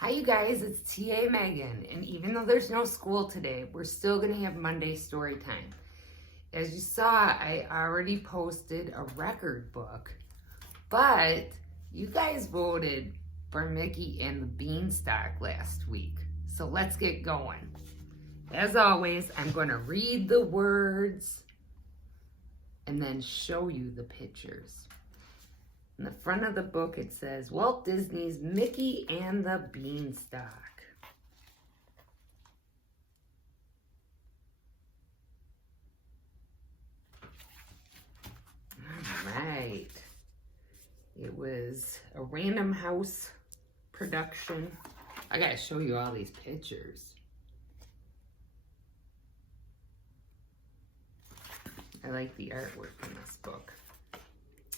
Hi you guys, it's TA Megan, and even though there's no school today, we're still going to have Monday story time. As you saw, I already posted a record book, but you guys voted for Mickey and the Beanstalk last week. So let's get going. As always, I'm going to read the words and then show you the pictures. In the front of the book, it says Walt Disney's Mickey and the Beanstalk. All right. It was a Random House production. I gotta show you all these pictures. I like the artwork in this book.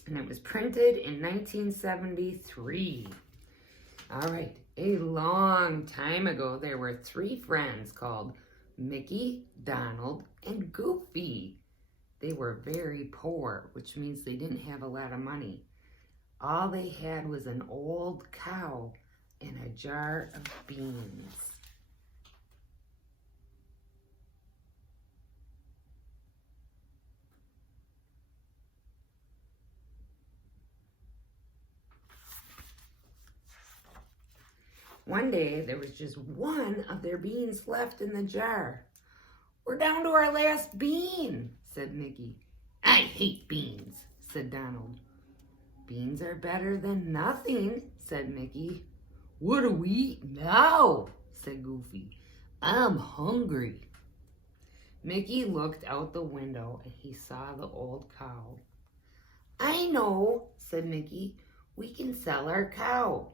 And it was printed in 1973. All right, a long time ago, there were three friends called Mickey, Donald, and Goofy. They were very poor, which means they didn't have a lot of money. All they had was an old cow and a jar of beans. One day, there was just one of their beans left in the jar. "We're down to our last bean," said Mickey. "I hate beans," said Donald. "Beans are better than nothing," said Mickey. "What do we eat now?" said Goofy. "I'm hungry." Mickey looked out the window and he saw the old cow. "I know," said Mickey. "We can sell our cow."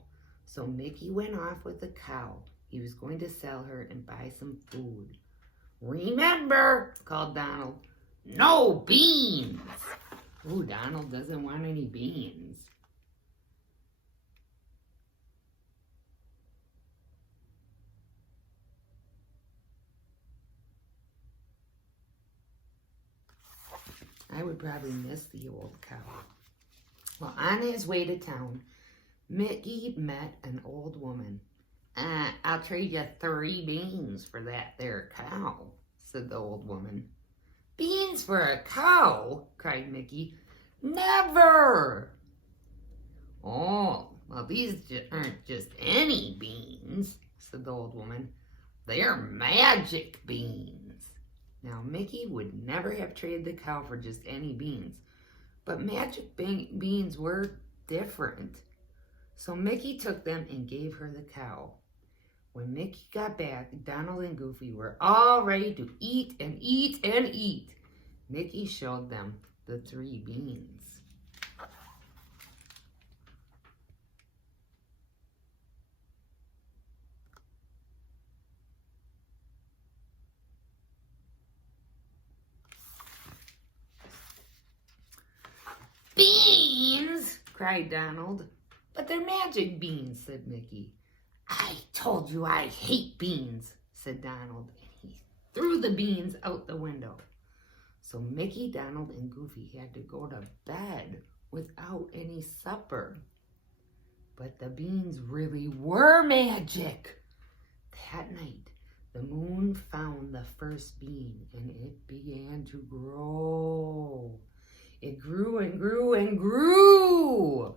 So Mickey went off with the cow. He was going to sell her and buy some food. "Remember," called Donald, "no beans." Ooh, Donald doesn't want any beans. I would probably miss the old cow. Well, on his way to town, Mickey met an old woman. "I'll trade you 3 beans for that there cow," said the old woman. "Beans for a cow?" cried Mickey. "Never!" "Oh, well, these aren't just any beans," said the old woman. "They're magic beans." Now, Mickey would never have traded the cow for just any beans, but magic beans were different. So Mickey took them and gave her the cow. When Mickey got back, Donald and Goofy were all ready to eat and eat and eat. Mickey showed them the 3 beans. "Beans!" cried Donald. "But they're magic beans," said Mickey. "I told you I hate beans," said Donald, and he threw the beans out the window. So Mickey, Donald, and Goofy had to go to bed without any supper. But the beans really were magic. That night, the moon found the first bean, and it began to grow. It grew and grew and grew.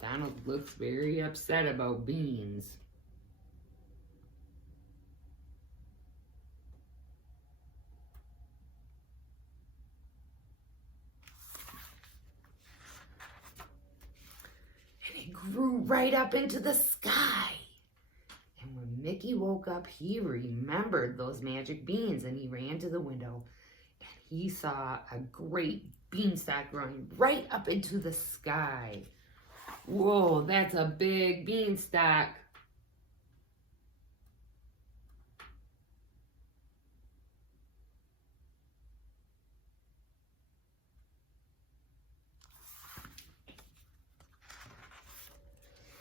Donald looks very upset about beans. And it grew right up into the sky. And when Mickey woke up, he remembered those magic beans, and he ran to the window and he saw a great beanstalk growing right up into the sky. Whoa, that's a big beanstalk.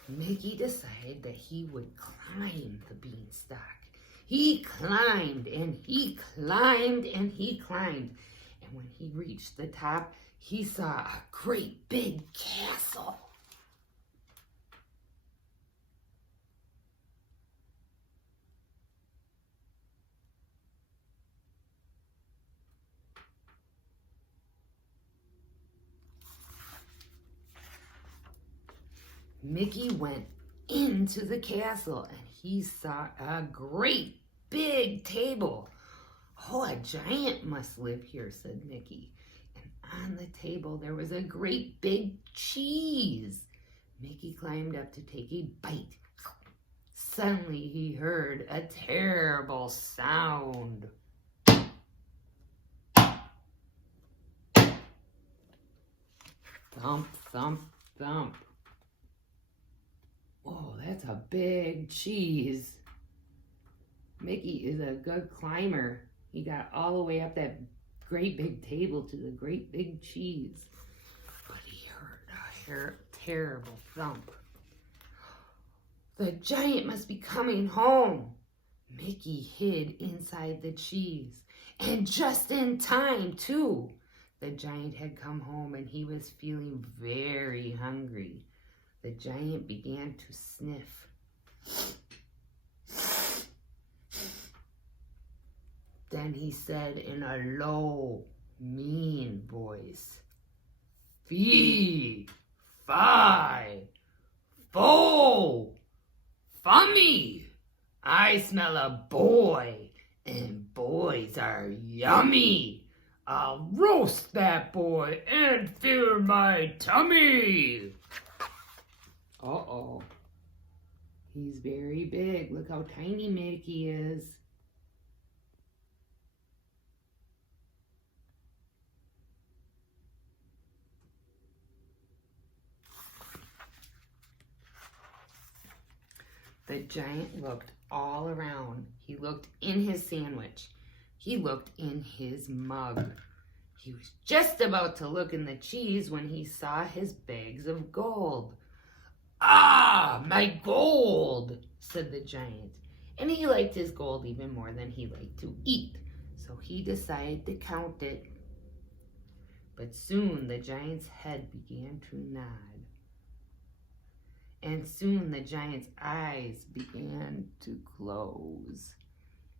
Mickey decided that he would climb the beanstalk. He climbed and he climbed and he climbed. And when he reached the top, he saw a great big castle. Mickey went into the castle and he saw a great big table. "Oh, a giant must live here," said Mickey. And on the table there was a great big cheese. Mickey climbed up to take a bite. Suddenly he heard a terrible sound. Thump, thump, thump. Oh, that's a big cheese. Mickey is a good climber. He got all the way up that great big table to the great big cheese. But he heard a terrible thump. The giant must be coming home. Mickey hid inside the cheese. And just in time, too. The giant had come home and he was feeling very hungry. The giant began to sniff. Then he said in a low, mean voice, "Fee, fi, fo, fummy. I smell a boy, and boys are yummy. I'll roast that boy and fill my tummy." Uh-oh. He's very big. Look how tiny Mickey is. The giant looked all around. He looked in his sandwich. He looked in his mug. He was just about to look in the cheese when he saw his bags of gold. "Ah, my gold," said the giant. And he liked his gold even more than he liked to eat. So he decided to count it. But soon the giant's head began to nod. And soon the giant's eyes began to close.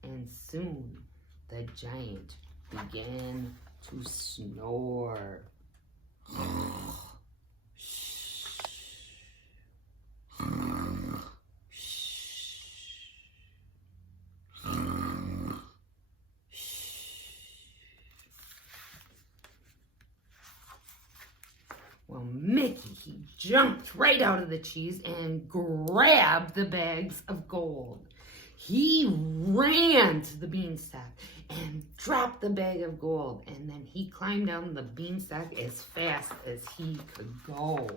And soon the giant began to snore. Well, Mickey, he jumped right out of the cheese and grabbed the bags of gold. He ran to the beanstalk and dropped the bag of gold, and then he climbed down the beanstalk as fast as he could go.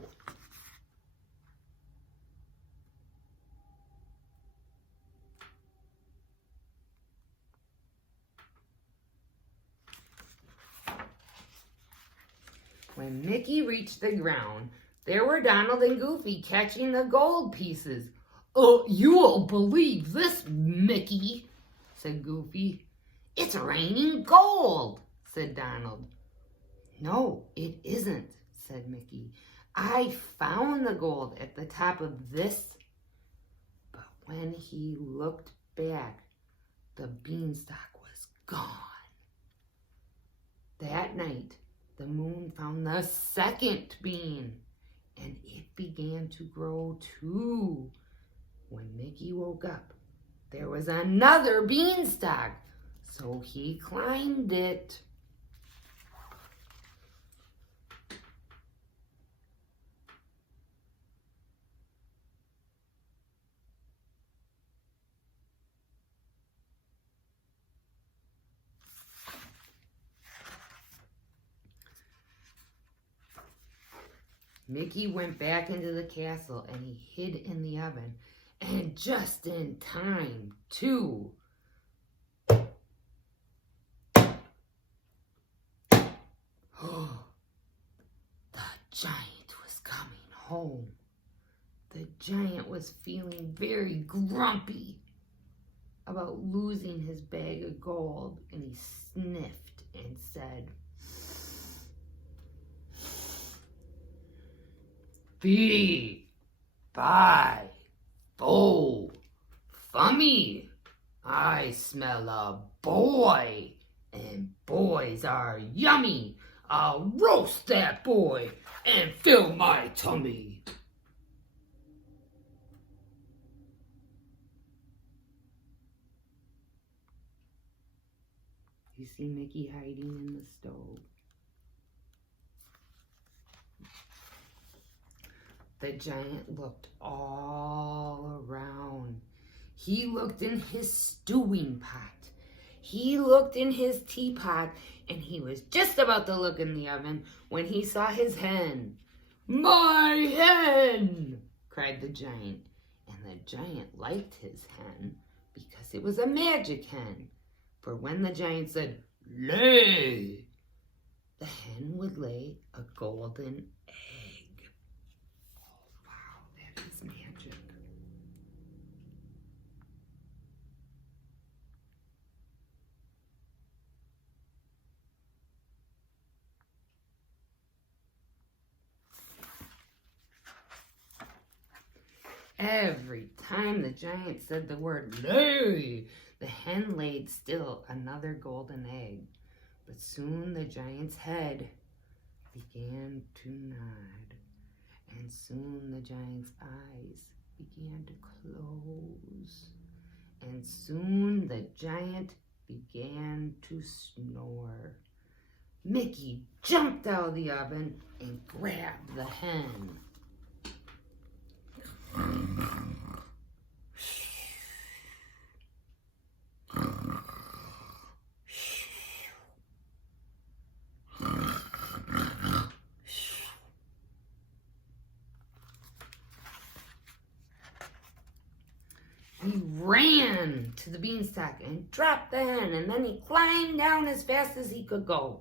When Mickey reached the ground, there were Donald and Goofy catching the gold pieces. "Oh, you won't believe this, Mickey," said Goofy. "It's raining gold," said Donald. "No, it isn't," said Mickey. "I found the gold at the top of this." But when he looked back, the beanstalk was gone. That night, the moon found the second bean, and it began to grow too. When Mickey woke up, there was another beanstalk, so he climbed it. Mickey went back into the castle and he hid in the oven. And just in time, too. Oh, the giant was coming home. The giant was feeling very grumpy about losing his bag of gold, and he sniffed and said, "Fee, fi, fo, fummy. I smell a boy, and boys are yummy. I'll roast that boy and fill my tummy." You see Mickey hiding in the stove. The giant looked all around. He looked in his stewing pot. He looked in his teapot, and he was just about to look in the oven when he saw his hen. "My hen!" cried the giant. And the giant liked his hen because it was a magic hen. For when the giant said, "Lay," the hen would lay a golden egg. Oh, wow, that is magic. Every time the giant said the word "lay," the hen laid still another golden egg. But soon the giant's head began to nod, and soon the giant's eyes began to close, and soon the giant began to snore. Mickey jumped out of the oven and grabbed the hen. He ran to the beanstalk and dropped the hen, and then he climbed down as fast as he could go.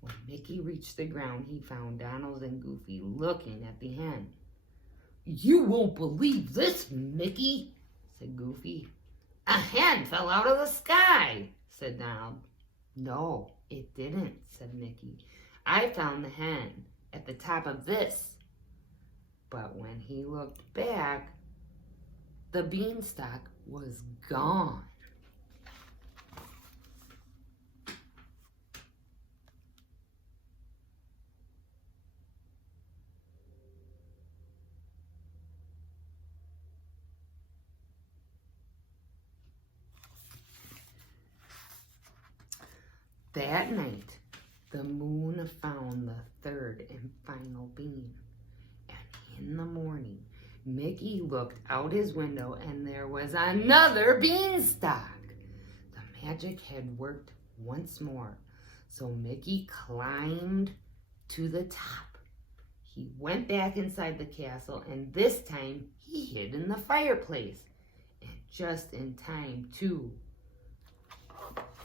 When Mickey reached the ground, he found Donald and Goofy looking at the hen. "You won't believe this, Mickey," said Goofy. "A hen fell out of the sky," said Donald. "No, it didn't," said Mickey. "I found the hen at the top of this." But when he looked back, the beanstalk was gone. That night, the moon found the third and final bean. And in the morning, Mickey looked out his window and there was another beanstalk. The magic had worked once more, so Mickey climbed to the top. He went back inside the castle, and this time he hid in the fireplace. And just in time, too,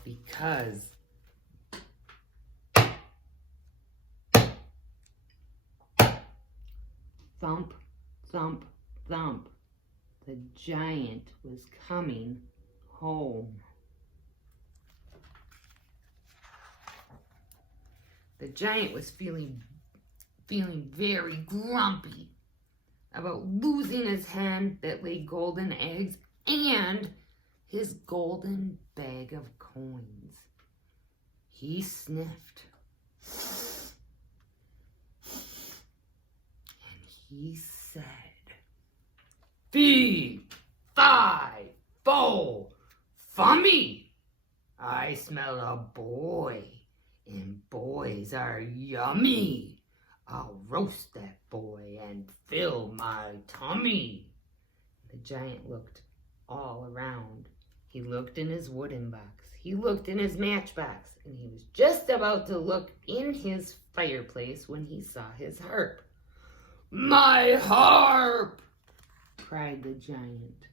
because thump, thump, thump, the giant was coming home. The giant was feeling very grumpy about losing his hen that laid golden eggs and his golden bag of coins. He sniffed. He said, "Fee, fi, fo, fummy. I smell a boy, and boys are yummy. I'll roast that boy and fill my tummy." The giant looked all around. He looked in his wooden box. He looked in his matchbox, and he was just about to look in his fireplace when he saw his harp. "My harp!" cried the giant.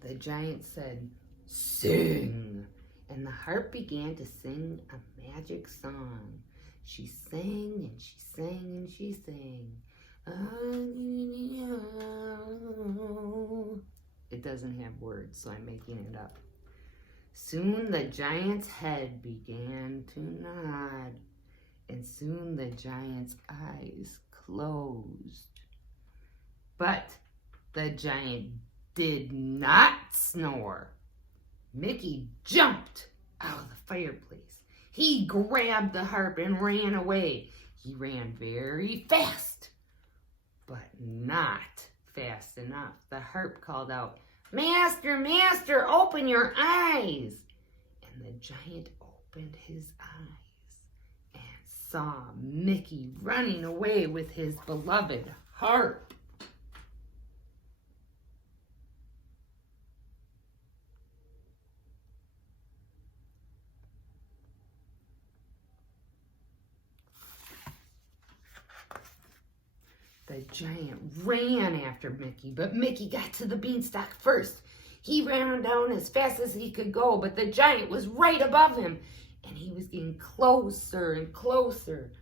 The giant said, "Sing!" And the harp began to sing a magic song. She sang and she sang and she sang. It doesn't have words, so I'm making it up. Soon the giant's head began to nod, and soon the giant's eyes closed. But the giant did not snore. Mickey jumped out of the fireplace. He grabbed the harp and ran away. He ran very fast, but not fast enough. The harp called out, "Master, master, open your eyes." And the giant opened his eyes and saw Mickey running away with his beloved harp. The giant ran after Mickey, but Mickey got to the beanstalk first. He ran down as fast as he could go, but the giant was right above him, and he was getting closer and closer.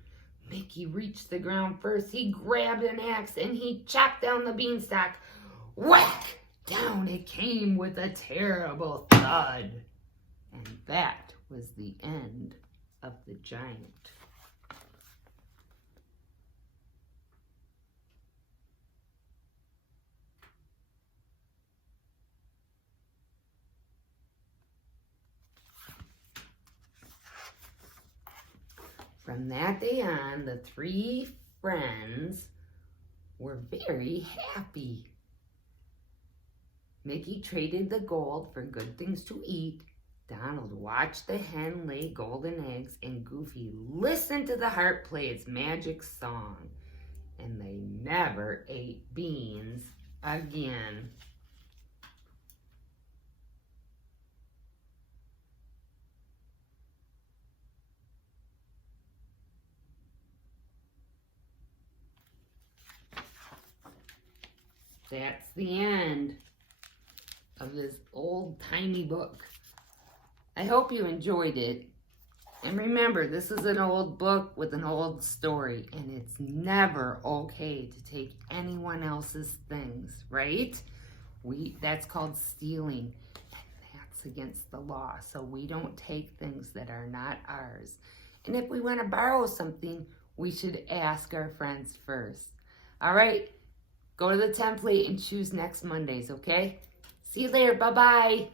Mickey reached the ground first. He grabbed an axe and he chopped down the beanstalk. Whack! Down it came with a terrible thud. And that was the end of the giant. From that day on, the three friends were very happy. Mickey traded the gold for good things to eat. Donald watched the hen lay golden eggs, and Goofy listened to the harp play its magic song. And they never ate beans again. That's the end of this old-timey book. I hope you enjoyed it. And remember, this is an old book with an old story, and it's never okay to take anyone else's things, right? That's called stealing, and that's against the law. So we don't take things that are not ours. And if we want to borrow something, we should ask our friends first. All right? Go to the template and choose next Mondays, okay? See you later. Bye-bye.